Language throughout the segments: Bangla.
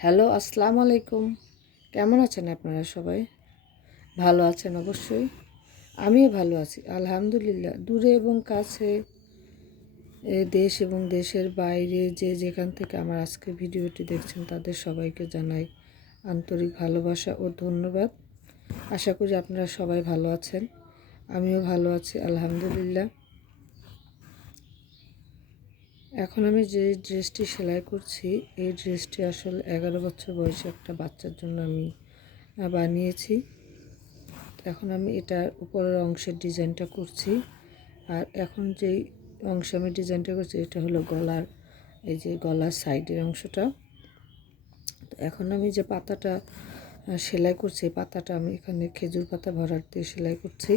হ্যালো, আসসালামু আলাইকুম। কেমন আছেন আপনারা সবাই? ভালো আছেন অবশ্যই। আমিও ভালো আছি আলহামদুলিল্লাহ। দূরে এবং কাছে, দেশ এবং দেশের বাইরে যে যেখান থেকে আমার আজকে ভিডিওটি দেখছেন তাদের সবাইকে জানাই আন্তরিক ভালোবাসা ও ধন্যবাদ। আশা করি আপনারা সবাই ভালো আছেন। আমিও ভালো আছি আলহামদুলিল্লাহ। এখন আমি যে ড্রেসটি সেলাই করছি, এই ড্রেসটি আসলে 11 বছর বয়সী একটা বাচ্চার জন্য আমি বানিয়েছি। এখন আমি এটার উপরের অংশের ডিজাইনটা করছি। আর এখন যেই অংশে আমি ডিজাইনটা করছি এটা হলো গলার, এই যে গলার সাইডের অংশটা। তো এখন আমি যে পাতাটা সেলাই করছি, এই পাতাটা আমি এখানে খেজুর পাতা ভরাট দিয়ে সেলাই করছি।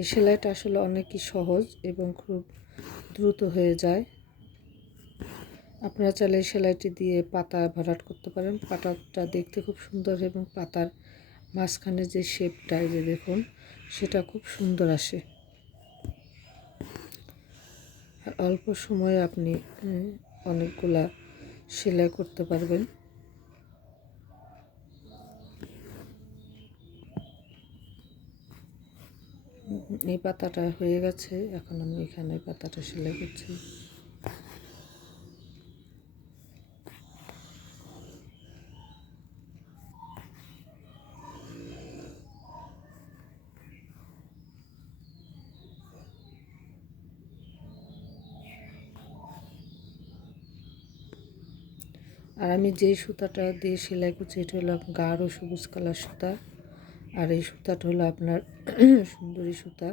এই সেলাইটা আসলে অনেকই সহজ এবং খুব দ্রুত হয়ে যায়। আপনারা চাইলে এই সেলাইটি দিয়ে পাতা ভরাট করতে পারেন। পাতাটা দেখতে খুব সুন্দর এবং পাতার মাঝখানে যে শেপটা, এই যে দেখুন, সেটা খুব সুন্দর আসে। আর অল্প সময়ে আপনি অনেকগুলা সেলাই করতে পারবেন। এই পাতাটা হয়ে গেছে, এখন আমি এখানে পাতাটা সেলাই করছি। আর আমি যেই সুতাটা দিয়ে সেলাই করছি এটা হলো গাঢ় সবুজ কালার সুতা। আর এই সুতাটা হলো আপনার সুন্দরী সুতা।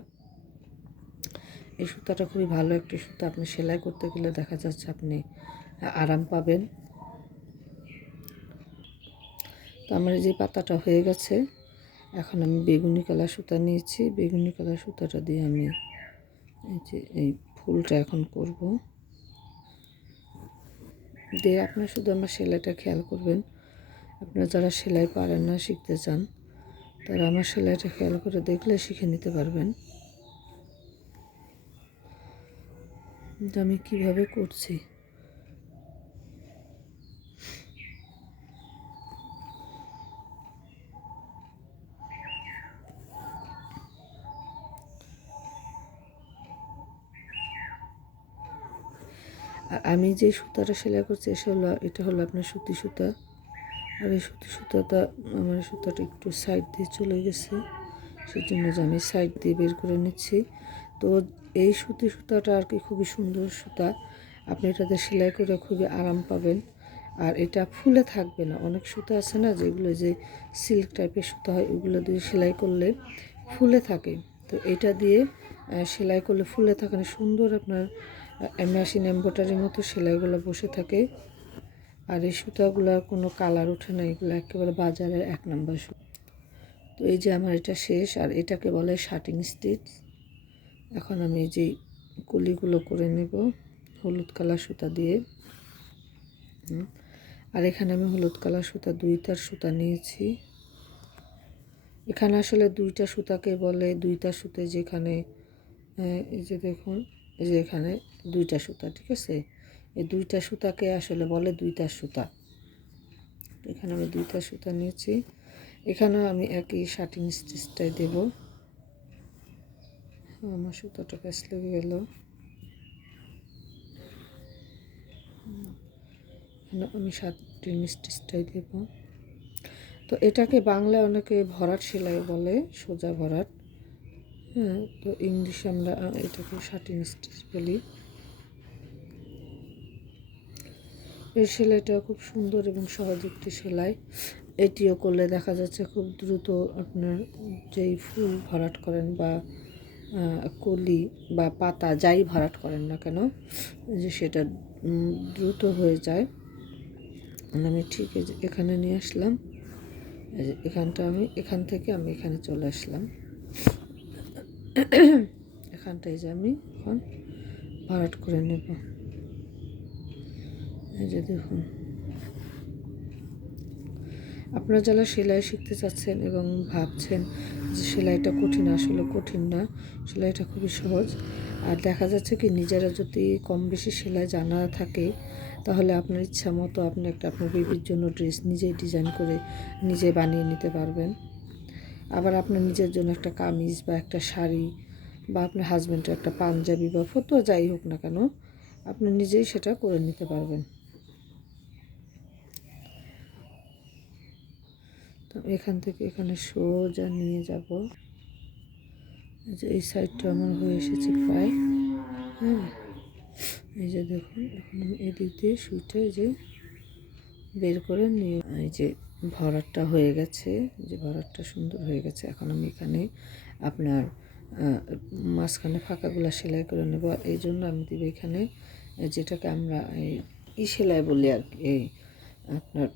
এই সুতাটা খুবই ভালো একটা সুতা। আপনি সেলাই করতে গেলে দেখা যাচ্ছে আপনি আরাম পাবেন। তো আমার যে পাতাটা হয়ে গেছে, এখন আমি বেগুনি কালার সুতা নিয়েছি। বেগুনি কালার সুতাটা দিয়ে আমি এই যে এই ফুলটা এখন করব। দিয়ে আপনার শুধু আমার সেলাইটা খেয়াল করবেন। আপনারা যারা সেলাই পারেন না, শিখতে চান, তারা আমার সেলাইটা খেয়াল করে দেখলে শিখে নিতে পারবেন যে আমি কীভাবে করছি। আর আমি যে সুতাটা সেলাই করছি এটা হলো আপনার সুতি সুতা। আর এই সুতি সুতাটা, আমার সুতাটা একটু সাইড দিয়ে চলে গেছে, সেজন্য যে আমি সাইড দিয়ে বের করে নিচ্ছি। তো এই সুতি সুতাটা আর কি খুবই সুন্দর সুতা। আপনি এটাতে সেলাই করে খুবই আরাম পাবেন। আর এটা ফুলে থাকবে না। অনেক সুতা আছে না যেগুলো যে সিল্ক টাইপের সুতা হয়, ওগুলো দিয়ে সেলাই করলে ফুলে থাকে। তো এটা দিয়ে সেলাই করলে ফুলে থাকে না, সুন্দর আপনার মেশিন এমব্রয়ডারির মতো সেলাইগুলো বসে থাকে। আর এই সুতাগুলোর কোনো কালার ওঠে না, এগুলো একেবারে বাজারের 1 নম্বর সুতা। তো এই যে আমার এটা শেষ, আর এটাকে বলে শার্টিং স্টিচ। এখন আমি এই যে কলিগুলো করে নেব হলুদ কালার সুতা দিয়ে। আর এখানে আমি হলুদ কালার সুতা 2 তার সুতা নিয়েছি। এখানে আসলে 2টা সুতাকে বলে 2টা সুতে, যেখানে এই যে দেখুন, এই যে এখানে 2টা সুতা, ঠিক আছে। এই 2টা সুতাকে আসলে বলে 2 তার সুতা। এখানে আমি 2 তার সুতা নিয়েছি। এখানেও আমি একই শার্টিং স্টিচটাই দেব। আমার সুতাটা প্যাচ লেগে গেল। আমি শার্টিং স্টিচটাই দেব। তো এটাকে বাংলায় অনেকে ভরাট সেলাই বলে, সোজা ভরাট। তো ইংলিশে আমরা এটাকে শার্টিং স্টিচ বলি। এই সেলাইটা খুব সুন্দর এবং সহজ একটি সেলাই। এটিও করলে দেখা যাচ্ছে খুব দ্রুত আপনার যেই ফুল ভরাট করেন বা কলি বা পাতা যাই ভরাট করেন না কেন, যে সেটা দ্রুত হয়ে যায়। আমি ঠিক এখানে নিয়ে আসলাম। এখান থেকে আমি এখানে চলে আসলাম। এখানটাই যে আমি এখন ভরাট করে নেব। এই যে দেখুন, আপনারা যারা সেলাই শিখতে চাচ্ছেন এবং ভাবছেন যে সেলাইটা কঠিন, আসলে কঠিন না, সেলাইটা খুবই সহজ। আর দেখা যাচ্ছে কি নিজেরা যদি কম বেশি সেলাই জানা থাকে তাহলে আপনার ইচ্ছা মতো আপনি একটা আপনার বেবির জন্য ড্রেস নিজেই ডিজাইন করে নিজে বানিয়ে নিতে পারবেন। আবার আপনার নিজের জন্য একটা কামিজ বা একটা শাড়ি বা আপনার হাজব্যান্ডের একটা পাঞ্জাবি বা ফতুয়া যাই হোক না কেন, আপনি নিজেই সেটা করে নিতে পারবেন। তো এখান থেকে এখানে সোজা নিয়ে যাব, যে এই সাইডটা আমার হয়ে এসেছে প্রায়। হ্যাঁ, এই যে দেখুন, এখন আমি এদিক দিয়ে সুইটা যে বের করে নিয়ে, এই যে ভরাটটা হয়ে গেছে, যে ভরাটটা সুন্দর হয়ে গেছে। এখন আমি এখানে আপনার মাঝখানে ফাঁকাগুলো সেলাই করে নেব। এই জন্য আমি দেবো এখানে যেটাকে আমরা এই সেলাই বলি আর কি, এই আপনার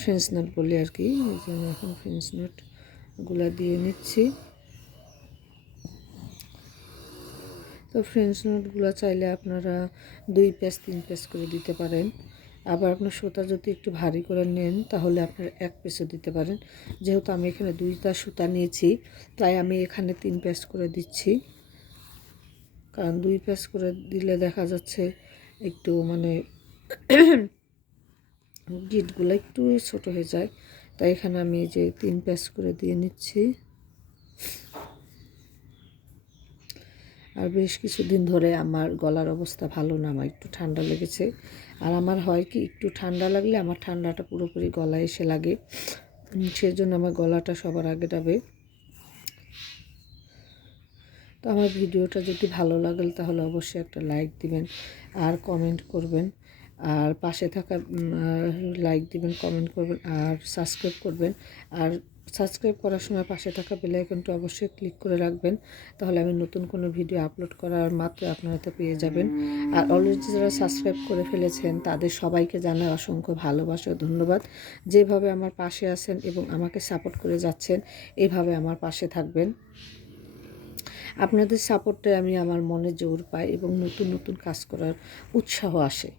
ফ্রেঞ্চ নট বলি আর কি। এই যে আমি এখন ফ্রেঞ্চ নটগুলো দিয়ে নিচ্ছি। তো ফ্রেঞ্চ নটগুলো চাইলে আপনারা 2 প্যাচ 3 প্যাচ করে দিতে পারেন। আবার আপনার সুতা যদি একটু ভারী করে নেন তাহলে আপনার 1 প্যাচও দিতে পারেন। যেহেতু আমি এখানে 2টা সুতা নিয়েছি তাই আমি এখানে 3 প্যাচ করে দিচ্ছি। কারণ 2 প্যাচ করে দিলে দেখা যাচ্ছে একটু মানে গিটগুলো একটু ছোট হয়ে যায়, তাই এখানে আমি যে 3 প্যাচ করে দিয়ে নিচ্ছি। আর বেশ কিছুদিন ধরে আমার গলার অবস্থা ভালো না, আমার একটু ঠান্ডা লেগেছে। আর আমার হয় কি, একটু ঠান্ডা লাগলে আমার ঠান্ডাটা পুরোপুরি গলায় এসে লাগে, সেই জন্য আমার গলাটা সবার আগে যাবে। তো আমার ভিডিওটা যদি ভালো লাগে তাহলে অবশ্যই একটা লাইক দিবেন আর কমেন্ট করবেন, আর পাশে থাকা লাইক দিবেন, কমেন্ট করবেন আর সাবস্ক্রাইব করবেন। আর সাবস্ক্রাইব করার সময় পাশে থাকা বেল আইকনটা অবশ্যই ক্লিক করে রাখবেন, তাহলে আমি নতুন কোনো ভিডিও আপলোড করার মাত্র আপনারা তো পেয়ে যাবেন। আর অলরেডি যারা সাবস্ক্রাইব করে ফেলেছেন তাদের সবাইকে জানাই অসংখ্য ভালোবাসা ও ধন্যবাদ। যেভাবে আমার পাশে আছেন এবং আমাকে সাপোর্ট করে যাচ্ছেন, এভাবে আমার পাশে থাকবেন। আপনাদের সাপোর্টে আমি আমার মনে জোর পাই এবং নতুন নতুন কাজ করার উৎসাহ আসে।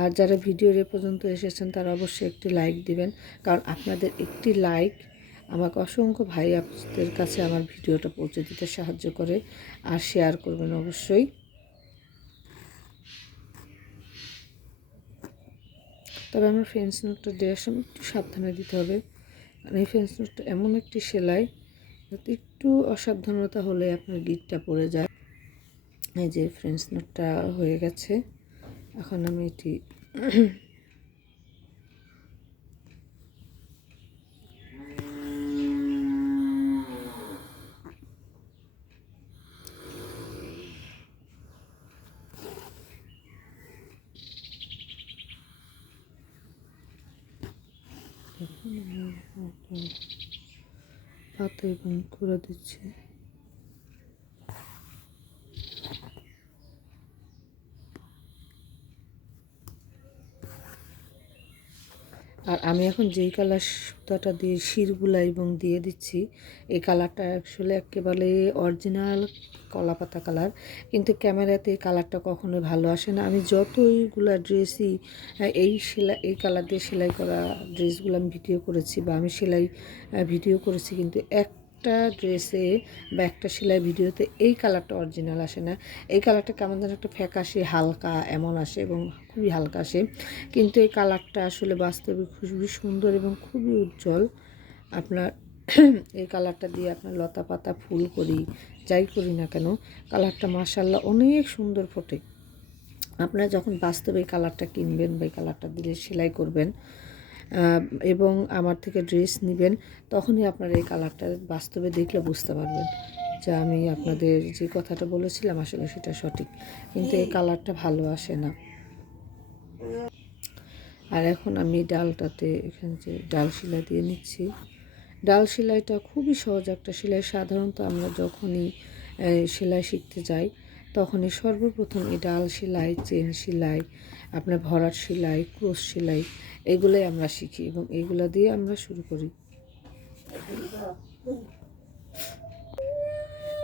আর যারা ভিডিওর এ পর্যন্ত এসেছেন তারা অবশ্যই একটি লাইক দিবেন, কারণ আপনাদের একটি লাইক আমাকে অসংখ্য ভাই আপনাদের কাছে আমার ভিডিওটা পৌঁছে দিতে সাহায্য করে। আর শেয়ার করবেন অবশ্যই। তবে আমার ফ্রেঞ্চ নোটটা দেওয়ার সময় একটু সাবধানে দিতে হবে, কারণ এই ফ্রেঞ্চ নোটটা এমন একটি সেলাই যাতে একটু অসাবধানতা হলে আপনার গিটটা পড়ে যায়। এই যে ফ্রেঞ্চ নোটটা হয়ে গেছে, এখন আমি এটি পাতা এবং করে দিচ্ছি। আর আমি এখন যেই কালার সুতাটা দিয়ে শিরগুলা এবং দিয়ে দিচ্ছি, এই কালারটা আসলে একেবারে অরিজিনাল কলাপাতা কালার, কিন্তু ক্যামেরাতে এই কালারটা কখনোই ভালো আসে না। আমি যতইগুলা ড্রেসই এই কালার দিয়ে সেলাই করা ড্রেসগুলো আমি ভিডিও করেছি বা আমি সেলাই ভিডিও করেছি, কিন্তু একটা ড্রেসে বা একটা সেলাই ভিডিওতে এই কালারটা অরিজিনাল আসে না। এই কালারটা কেমন যেন একটা ফ্যাকাশে হালকা এমন আসে এবং খুবই হালকা আসে, কিন্তু এই কালারটা আসলে বাস্তবে খুবই সুন্দর এবং খুবই উজ্জ্বল। আপনার এই কালারটা দিয়ে আপনার লতা পাতা ফুল করি যাই করি না কেন, কালারটা মাশাআল্লাহ অনেক সুন্দর ফোটে। আপনারা যখন বাস্তবে এই কালারটা কিনবেন বা এই কালারটা দিলে সেলাই করবেন এবং আমার থেকে ড্রেস নেবেন, তখনই আপনারা এই কালারটা বাস্তবে দেখলে বুঝতে পারবেন যে আমি আপনাদের যে কথাটা বলেছিলাম আসলে সেটা সঠিক, কিন্তু এই কালারটা ভালো আসে না। আর এখন আমি ডালটাতে এখানে যে ডাল সেলাই দিয়ে নিচ্ছি। ডাল সেলাইটা খুবই সহজ একটা সেলাই। সাধারণত আমরা যখনই সেলাই শিখতে যাই তখনই সর্বপ্রথম এই ডাল সেলাই, চেন সেলাই, আপনার ভরাট সেলাই, ক্রোশ সেলাই এগুলোই আমরা শিখি এবং এগুলো দিয়ে আমরা শুরু করি।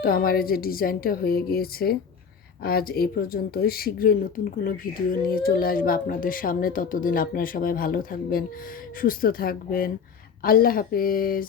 তো আমার এই যে ডিজাইনটা হয়ে গিয়েছে। আজ এই পর্যন্তই। শীঘ্রই নতুন কোনো ভিডিও নিয়ে চলে আসবো আপনাদের সামনে। ততদিন আপনারা সবাই ভালো থাকবেন, সুস্থ থাকবেন। আল্লাহ হাফেজ।